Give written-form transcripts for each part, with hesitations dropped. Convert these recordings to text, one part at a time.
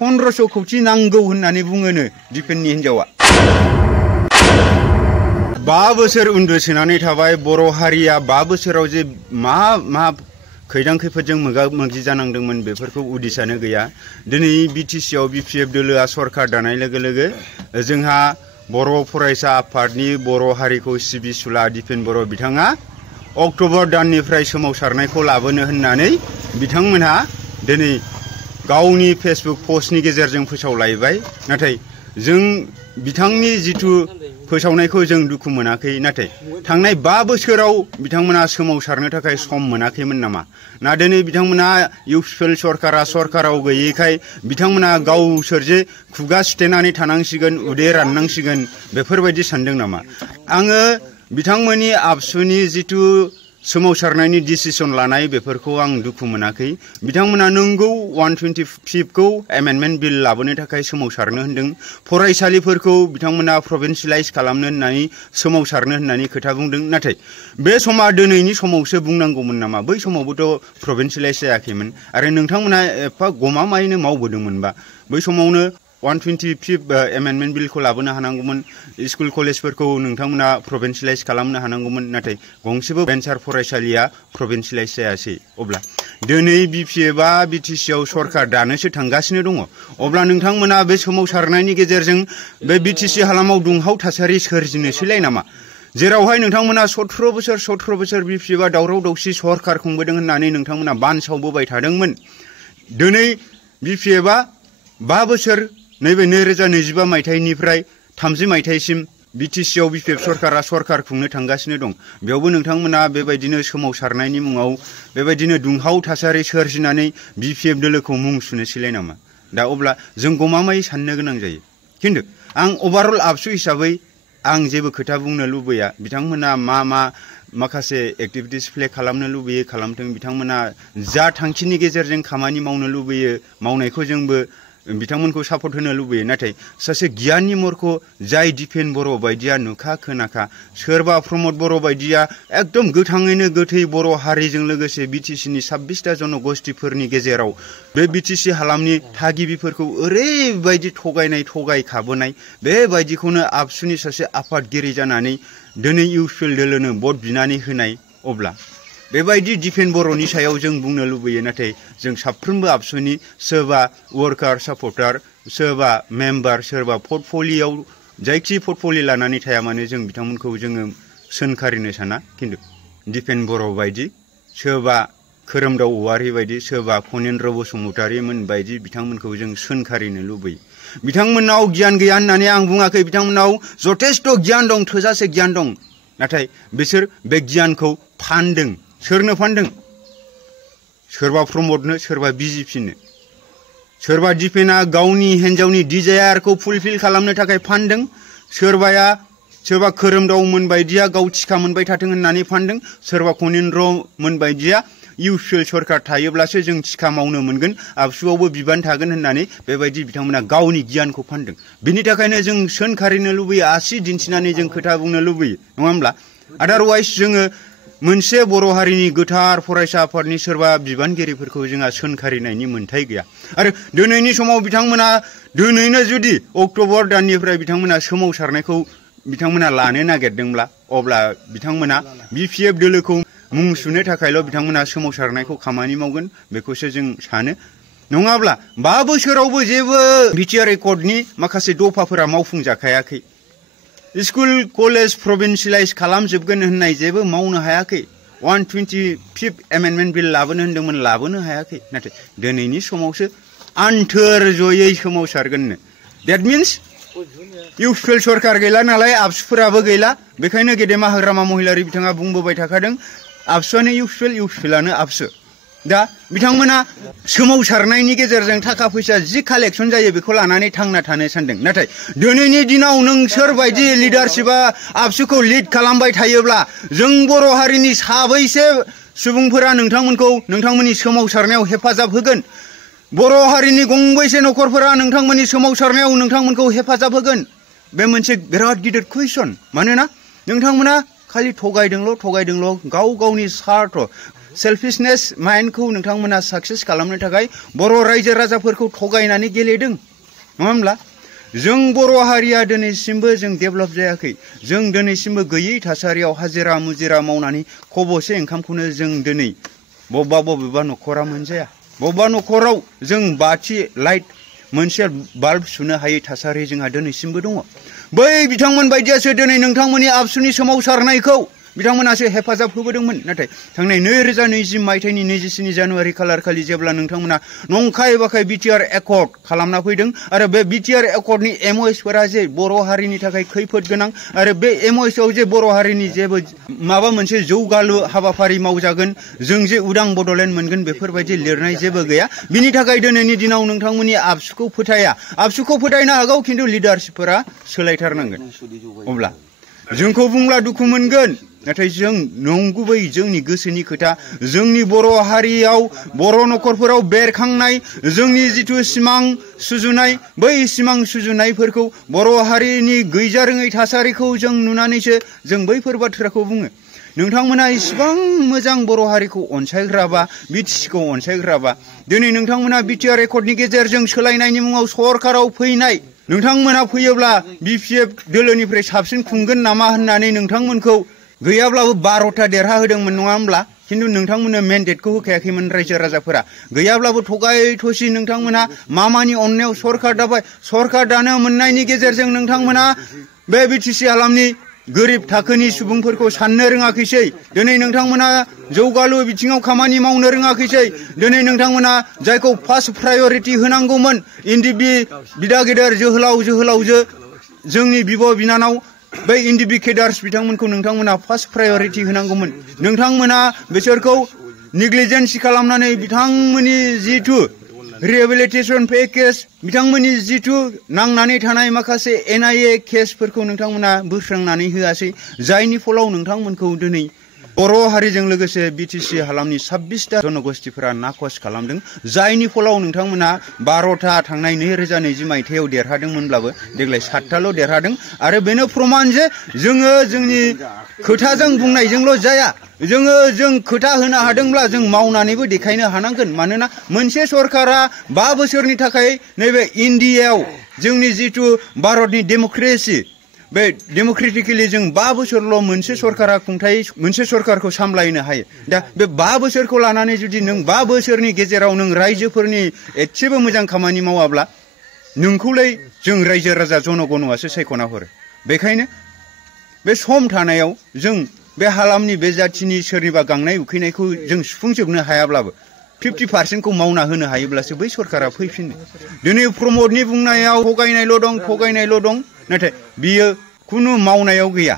1500 खौथि नांगौ होननानै बुङोनो डिफेन्सनि हिनजावा 5 बोसोर उन्दुसोनानै थाबाय बर' हारिया 5 बोसोराव जे मा खैदां खैफोदजों मोगा-मोगि जानांदोंमोन बेफोरखौ उदिसानो गैया दिनै बिटिसि आव बिपिएफ दोलोआ सरकार दानाय लोगो लोगो जोंहा बर' फरायसा आफादनि बर' हारिखौ सिबिसुला दिपेन बर' बिथाङा अक्ट'बर दाननिफ्राय सोमावसारनायखौ लाबोनो होननानै बिथांमोनहा दिनै गावनि फेसबुक पस्टनि गेजेरजों फोसावलायबाय नाथाय जों बिथांनि जिथु फोसावनायखौ जों दुखु मोनाखै नाथाय थांनाय 5 बोसोराव बिथांमोना सोमावसारनो थाखाय सम मोनाखैमोन नामा ना दिनै बिथांमोना इउपिएल सरकाराव गैयैखाय बिथांमोना गावसोर जे खुगा सुथेनानै थानांसिगोन उदै राननांसिगोन बेफोरबायदि सानदों नामा आङो बिथांमोननि आबसुनि जिथु सोमावसारनायनि डिसिसन लानाय बेफोरखौ आं दुखु मोनाखै बिथांमोना नंगौ 125 खौ एमेन्डमेन्ट बिल लाबोनो थाखाय सोमावसारनो होनदों फरायसालिफोरखौ बिथांमोना प्रभिन्सियलाइज खालामनो होननानै सोमावसारनो होननानै खोथा बुंदों नाथाय बे समा दिनैनि समावसो बुंनांगौमोन नामा बै समावबोथ' प्रभिन्सियलाइज जायाखैमोन आरो नोंथांमोना एफा गमामायैनो मावबोदोंमोनबा बै समावनो 125 एमेन्डमेन्ट बिलखौ लाबोनो हानांगौमोन स्कुल कलेजफोरखौ नोंथांमोना प्रभिन्सियलाइज खालामनो हानांगौमोन नाथाय गंसेबो भेन्सार फरायसालिया प्रभिन्सियलाइज जायासै अब्ला दिनै बिपिएफआ बिटिसि आव सरकार दानोसो थांगासिनो दङ अब्ला नोंथांमोना बे सोमावसारनायनि गेजेरजों बे बिटिसि हालामाव दुंहाव थासारि सोरजिनोसैलाय नामा जेरावहाय नोंथांमोना 17 बोसोर बिपिएफआ दावराव दावसि सरकार खुंबोदों होननानै नोंथांमोना बानसावबोबाय थादोंमोन दिनै बिपिएफआ 5 बोसोर नैबे 2025 मायथाइनिफ्राय 30 मायथाइसिम बिटिसि आव बिपिएफ सरकारा सरकार खुंनो थांगासिनो दं बेयावबो नोंथांमोना बेबायदिनो सोमावसारनायनि मुङाव बेबायदिनो दुंहाव थासारि सोरजिनानै बिपिएफ दोलोखौ मुं सुनोसैलाय नामा दा अब्ला जों गमामायै साननो गोनां जायो खिन्थु आं ओभारअल आबसु हिसाबै आं जेबो खोथा बुंनो लुबैया बिथांमोना माखासे एक्टिभिटिस प्ले खालामनो लुबैयो खालामथों बिथांमोना जा थांखिनि गेजेरजों खामानि मावनो लुबैयो मावनायखौ जोंबो बिथांमोनखौ सापर्ट होनो लुबैयो नाथाय सासे गियाननि मरखौ जाय दिपेन बर' बायदिया नुखा खोनाखा सोरबा प्रमद बर' बायदिया एकदम गोथाङैनो गोथै बर' हारिजों लोगोसे बिटिसिनि 26टा जनगोष्ठीफोरनि गेजेराव बे बिटिसि हालामनि थागिबिफोरखौ ओरैबायदि थगायखाबोनाय बेबायदिखौनो आबसुनि सासे आफादगिरि जानानै दिनै इउपिएल दोलोनो भट बिनानै होनाय अब्ला बेबायदि दिपेन बर'नि सायाव जों बुंनो लुबैयो नाथाय जों साफ्रोमबो आबसुनि सोरबा वर्कार सापर्टार सोरबा मेम्बार सोरबा पर्टफलिय'आव जायखि पर्टफलिय' लानानै थाया मानो जों बिथांमोनखौ जोङो सोंखारिनो साना खिन्थु दिपेन बर' बायदि सोरबा खोरोमदाव औवारि बायदि सोरबा फनेन्द्र बसुमतारिमोन बायदि बिथांमोनखौ जों सोंखारिनो लुबैयो बिथांमोननाव गियान गैया होननानै आं बुङाखै बिथांमोननाव जथेस्थ' गियान दं थोजासे गियान दं नाथाय बिसोर बे गियानखौ फानदों सोरनो फानदों सोरबा प्रमदनो सोरबा बिजेपिनो सोरबा दिपेना गावनि हिन्जावनि डिजायारखौ फुलफिल खालामनो थाखाय फानदों सोरबा खोरोमदावमोन बायदिया गाव थिखा मोनबाय थाथों होननानै फानदों सोरबा खनिन्द्रमोन बायदिया इउपिएल सरकार थायोब्लासो जों थिखा मावनो मोनगोन आबसुआवबो बिबान थागोन होननानै बेबायदि बिथांमोना गावनि गियानखौ फानदों बिनि थाखायनो जों सोंखारिनो लुबैयो आसि दिन्थिनानै जों खोथा बुंनो लुबैयो नङा होमब्ला आदारवाइज जोङो मोनसे बर' हारिनि गोथार फरायसा आफादनि सोरबा बिबानगिरिफोरखौ जोंहा सोंखारिनायनि मोन्थाय गैया आरो दिनैनि समाव बिथांमोना दिनैनो जुदि अक्ट'बर दाननिफ्राय बिथांमोना सोमावसारनायखौ बिथांमोना लानो नागिरदोंब्ला अब्ला बिथांमोना बिपिएफ दोलोखौ मुं सुनो थाखायल' बिथांमोना सोमावसारनायखौ खामानि मावगोन बेखौसो जों सानो नङाब्ला 5 बोसोरावबो जेबो बिटिआर एकर्डनि माखासे दफाफोरा मावफुंजाखायाखै स्कुल कलेज प्रभिन्सियलाइज खालामजोबगोन होननाय जेबो मावनो हायाखै 125 एमेन्डमेन्ट बिल लाबोनो होनदोंमोन लाबोनो हायाखै नाथाय दिनैनि समावसो आन्थोर जयै सोमावसारगोननो देट मिन्स इउपिएल सरकार गैला नालाय आबसुफोराबो गैला बेखायनो गेदेमा हाग्रामा महिलारि बिथाङा बुंबोबाय थाखादों आबसुआनो इउपिएलआनो आबसु दा बिथांमोना सोमावसारनायनि गेजेरजों थाखा फैसा जि कालेक्सन जायो बेखौ लानानै थांना थानो सानदों नाथाय दिनैनि दिनाव नोंसोर बायदि लिडारशिपआ आबसुखौ लिड खालामबाय थायोब्ला जों बर' हारिनि साबैसे सुबुंफोरा नोंथांमोननि सोमावसारनायाव हेफाजाब होगोन बर' हारिनि गंबैसे नखरफोरा नोंथांमोननि सोमावसारनायाव नोंथांमोनखौ हेफाजाब होगोन बे मोनसे बिराद गिदिर कुइसन मानोना नोंथांमोना खालि थगायदोंल' गाव गावनि स्वार्थ सेल्फिशनेस माइन्डखौ नोंथांमोना साक्सेस खालामनो थाखाय बर' रायजो राजाफोरखौ थगायनानै गेलेदों नङा होमब्ला जों बर' हारिया दिनैसिमबो जों डेभेलप जायाखै जों दिनैसिमबो गैयै थासारियाव हाजिरा मुजिरा मावनानै खबसे ओंखामखौनो जों दिनै बबेबा न'खरा मोनजाया बबेबा न'खराव जों बाथि लाइट मोनसे बाल्ब सुनो हायै थासारि जोंहा दिनैसिमबो दङ बै बिथांमोन बायदियासो दिनै नोंथांमोननि आबसुनि सोमावसारनायखौ बिथांमोनासो हेफाजाब होबोदोंमोन नाथाय थांनाय 2020 मायथाइनि 24 जानुवारि खालार खालि जेब्ला नोंथांमोना नंखाय बाखाय बिटिआर एकर्ड खालामना फैदों आरो बे बिटिआर एकर्डनि एमओएसफोरा जे बर' हारिनि थाखाय खैफोद गोनां आरो बे एमओएसआव जे बर' हारिनि जेबो माबा मोनसे जौगालु हाबाफारि मावजागोन जों जे उदां बड'लेण्ड मोनगोन बेफोरबायदि लिरनाय जेबो गैया बिनि थाखाय दिनैनि दिनाव नोंथांमोननि आबसुखौ फोथाया आबसुखौ फोथायनो हागौ खिन्थु लिडारशिपफोरा सोलायथारनांगोन अब्ला जोंखौ बुंब्ला दुखु मोनगोन नाथाय जों नंगुबै जोंनि गोसोनि खोथा जोंनि बर' हारियाव बर' न'खरफोराव बेरखांनाय जोंनि जिथु सिमां सुजुनाय बै सिमां सुजुनायफोरखौ बर' हारिनि गैजारोङै थासारिखौ जों नुनानैसो जों बैफोर बाथ्राखौ बुङो नोंथांमोना इसिबां मोजां बर' हारिखौ अनसायग्राबा बिटिसिखौ अनसायग्राबा दिनै नोंथांमोना बिटिआर एकर्डनि गेजेरजों सोलायनायनि मुङाव सरकाराव फैनाय नोंथांमोना फैयोब्ला बिपिएफ दोलोनिफ्राय साबसिन खुंगोन नामा होननानै नोंथांमोनखौ गैयाब्लाबो 12टा देरहा होदोंमोन नङा होमब्ला खिन्थु नोंथांमोननो मेन्डेटखौ होखायाखैमोन रायजो राजाफोरा गैयाब्लाबो थगाय थसि नोंथांमोना मामानि अननायाव सरकार दाबाय सरकार दानो मोननायनि गेजेरजों नोंथांमोना बे बिटिसि हालामनि गोरिब थाखोनि सुबुंफोरखौ साननो रोङाखैसै दिनै नोंथांमोना जौगालु बिथिङाव खामानि मावनो रोङाखैसै दिनै नोंथांमोना जायखौ फार्स्ट प्रायरिटि होनांगौमोन इन्दिबि बिदा गेदेर जोहोलाव जोहोलावजो जोंनि बिब' बिनानाव बै इन्दिबि केडार्स बिथांमोनखौ नोंथांमोना फार्स्ट प्रायरिटि होनांगौमोन नोंथांमोना बिसोरखौ नेग्लिजेन्सि खालामनानै बिथांमोननि जिथु रिहेबिलिटेसन पेकेज बिथांमोननि जिथु नांनानै थानाय माखासे एनआईए केसफोरखौ नोंथांमोना बोस्रांनानै होआसै जायनि फलाव नोंथांमोनखौ दिनै बर' हारिजों लोगोसे बिटिसि हालामनि 26टा जनगोष्ठीफोरा नाखस खालामदों जायनि फलाव नोंथांमोना 12टा थांनाय 2020 मायथाइयाव देरहादोंमोनब्लाबो देग्लाय 7टाल' देरहादों आरो बेनो प्रमान जे जोङो जोंनि खोथाजों बुंनायजोंल' जाया जों खोथा होनो हादोंब्ला जों मावनानैबो देखायनो हानांगोन मानोना मोनसे सरकारा 5 बोसोरनि थाखाय नैबे इन्डियायाव जोंनि जिथु भारतनि डेम'क्रेसि बे डेम'क्रेटिकेलि जों 5 बोसोरल' मोनसे सरकारा खुंथाय मोनसे सरकारखौ सामलायनो हायो दा बे 5 बोसोरखौ लानानै जुदि नों 5 बोसोरनि गेजेराव नों रायजोफोरनि एसेबो मोजां खामानि मावाब्ला नोंखौलाय जों रायजो राजा जनगणआसो सायख'ना हरो बेखायनो बे सम थानायाव जों बे हालामनि बे जाथिनि सोरनिबा गांनाय उखैनायखौ जों सुफुंजोबनो हायाब्लाबो 50% मावना होनो हायोब्लासो बै सरकारा फैफिनो दिनै प्रमदनि बुंनायाव थगायनायल' दं नाथाय बियो खुनु मावनायाव गैया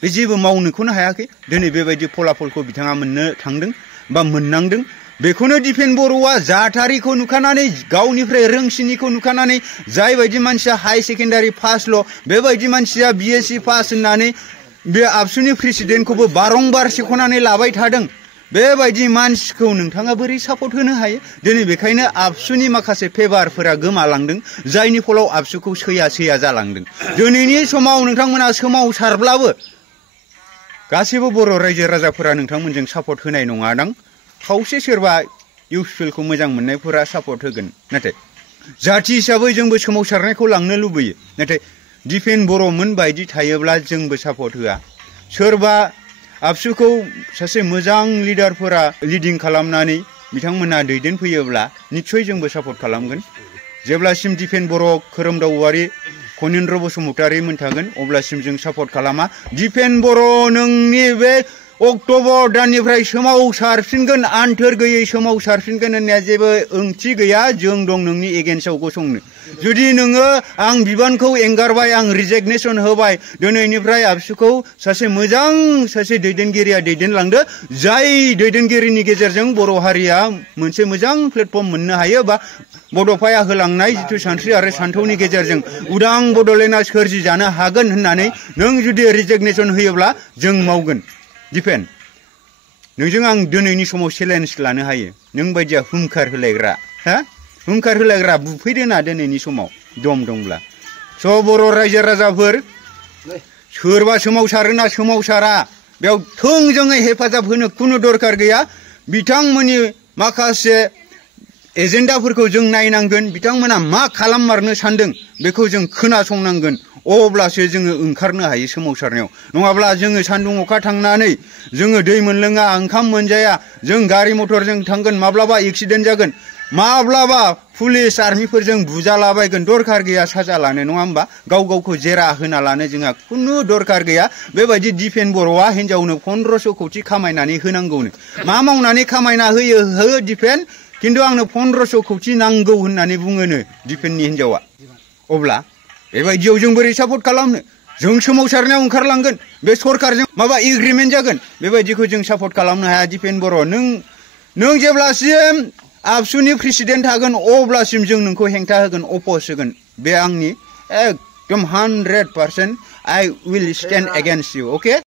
बे जेबो मावनोखौनो हायाखै दिनै बेबायदि फलाफलखौ बिथाङा मोननो थांदों बा मोननांदों बेखौनो दिपेन बर'आ जाथारिखौ नुखानानै गावनिफ्राय रोंसिनिखौ नुखानानै जाय बायदि मानसिया हाई सेकेन्डारि पासल' बेबायदि मानसिया बिएससि पास होननानै बे आबसुनि प्रेसिडेन्टखौबो बारंबार सेख'नानै लाबाय थादों बेबायदि मानसिखौ नोंथाङा बोरै सापर्ट होनो हायो दिनै बेखायनो आबसुनि माखासे फेभारफोरा गोमालांदों जायनि फलाव आबसुखौ सैया जालांदों दिनैनि समाव नोंथांमोना सोमावसारब्लाबो गासैबो बर' रायजो राजाफोरा नोंथांमोनजों सापर्ट होनाय नङादां खावसे सोरबा इउथफिलखौ मोजां मोननायफोरा सापर्ट होगोन नाथाय जाथि हिसाबै जोंबो सोमावसारनायखौ लांनो लुबैयो नाथाय दिपेन बर'मोन बायदि थायोब्ला जोंबो सापर्ट होआ सोरबा आबसुखौ सासे मोजां लिडारफोरा लिडिं खालामनानै बिथांमोना दैदेनफैयोब्ला निस्सय जोंबो सापर्ट खालामगोन जेब्लासिम दिपेन बर' खोरोमदाव औवारि खनिन्द्र बसुमतारी मोन थागोन अब्लासिम जों सापर्ट खालामा दिपेन बर' नोंनि बे अक्ट'बर दाननिफ्राय सोमावसारफिनगोन आन्थोर गैयै सोमावसारफिनगोन होननाया जेबो ओंथि गैया जों दं नोंनि एगेन्स्टआव गसंनो जुदि नोङो आं बिबानखौ एंगारबाय आं रिजिगनेसन होबाय दिनैनिफ्राय आबसुखौ सासे मोजां सासे दैदेनगिरिया दैदेनलांदो जाय दैदेनगिरिनि गेजेरजों बर' हारिया मोनसे मोजां प्लेटफर्म मोननो हायो बा बड'फाया होलांनाय जिथु सानस्रि आरो सान्थौनि गेजेरजों उदां बड'लेण्डआ सोरजिजानो हागोन होननानै नों जुदि रिजिगनेसन होयोब्ला जों मावगोन दिपेन नोंजों आं दिनैनि समाव चेलेन्ज लानो हायो नों बायदिया हुंखार होलायग्रा हुंखार होलायग्रा बुफैदो ना दिनैनि समाव दम दंब्ला स' बर' रायजो राजाफोर सोरबा सोमावसारोना सोमावसारा बेयाव थोंजोङै हेफाजाब होनो खुनु दरखार गैया बिथांमोननि माखासे एजेन्डाफोरखौ जों नायनांगोन बिथांमोना मा खालाममारनो सानदों बेखौ जों खोनासंनांगोन अब्लासो जोङो ओंखारनो हायो सोमावसारनायाव नङाब्ला जोङो सान्दुं अखा थांनानै जोङो दै मोनलोङा ओंखाम मोनजाया जों गारि मथरजों थांगोन माब्लाबा एक्सिडेन्ट जागोन माब्लाबा पुलिस आर्मिफोरजों बुजालाबायगोन दरखार गैया साजा लानो नङा होमबा गाव गावखौ जेरा होना लानो जोंहा खुनु दरखार गैया बेबायदि दिपेन बर'आ हिनजावनो 1500 कौटि खामायनानै होनांगौनो मा मावनानै खामायना होयो हो दिपेन किन्तु आंनो 1500 कौटि नांगौ होननानै बुङोनो दिपेननि हिनजावा अब्ला बेबायदियाव जों बोरै सापर्ट खालामनो जों सोमावसारनायाव ओंखारलांगोन बे सरकारजों माबा एग्रिमेन्ट जागोन बेबायदिखौ जों सापर्ट खालामनो हाया दिपेन बर' नों जेब्लासिम आबसुनि प्रेसिडेन्ट थागोन अब्लासिम जों नोंखौ हेंथा होगोन अपोज होगोन बे आंनि एकदम 100% I will stand against you okay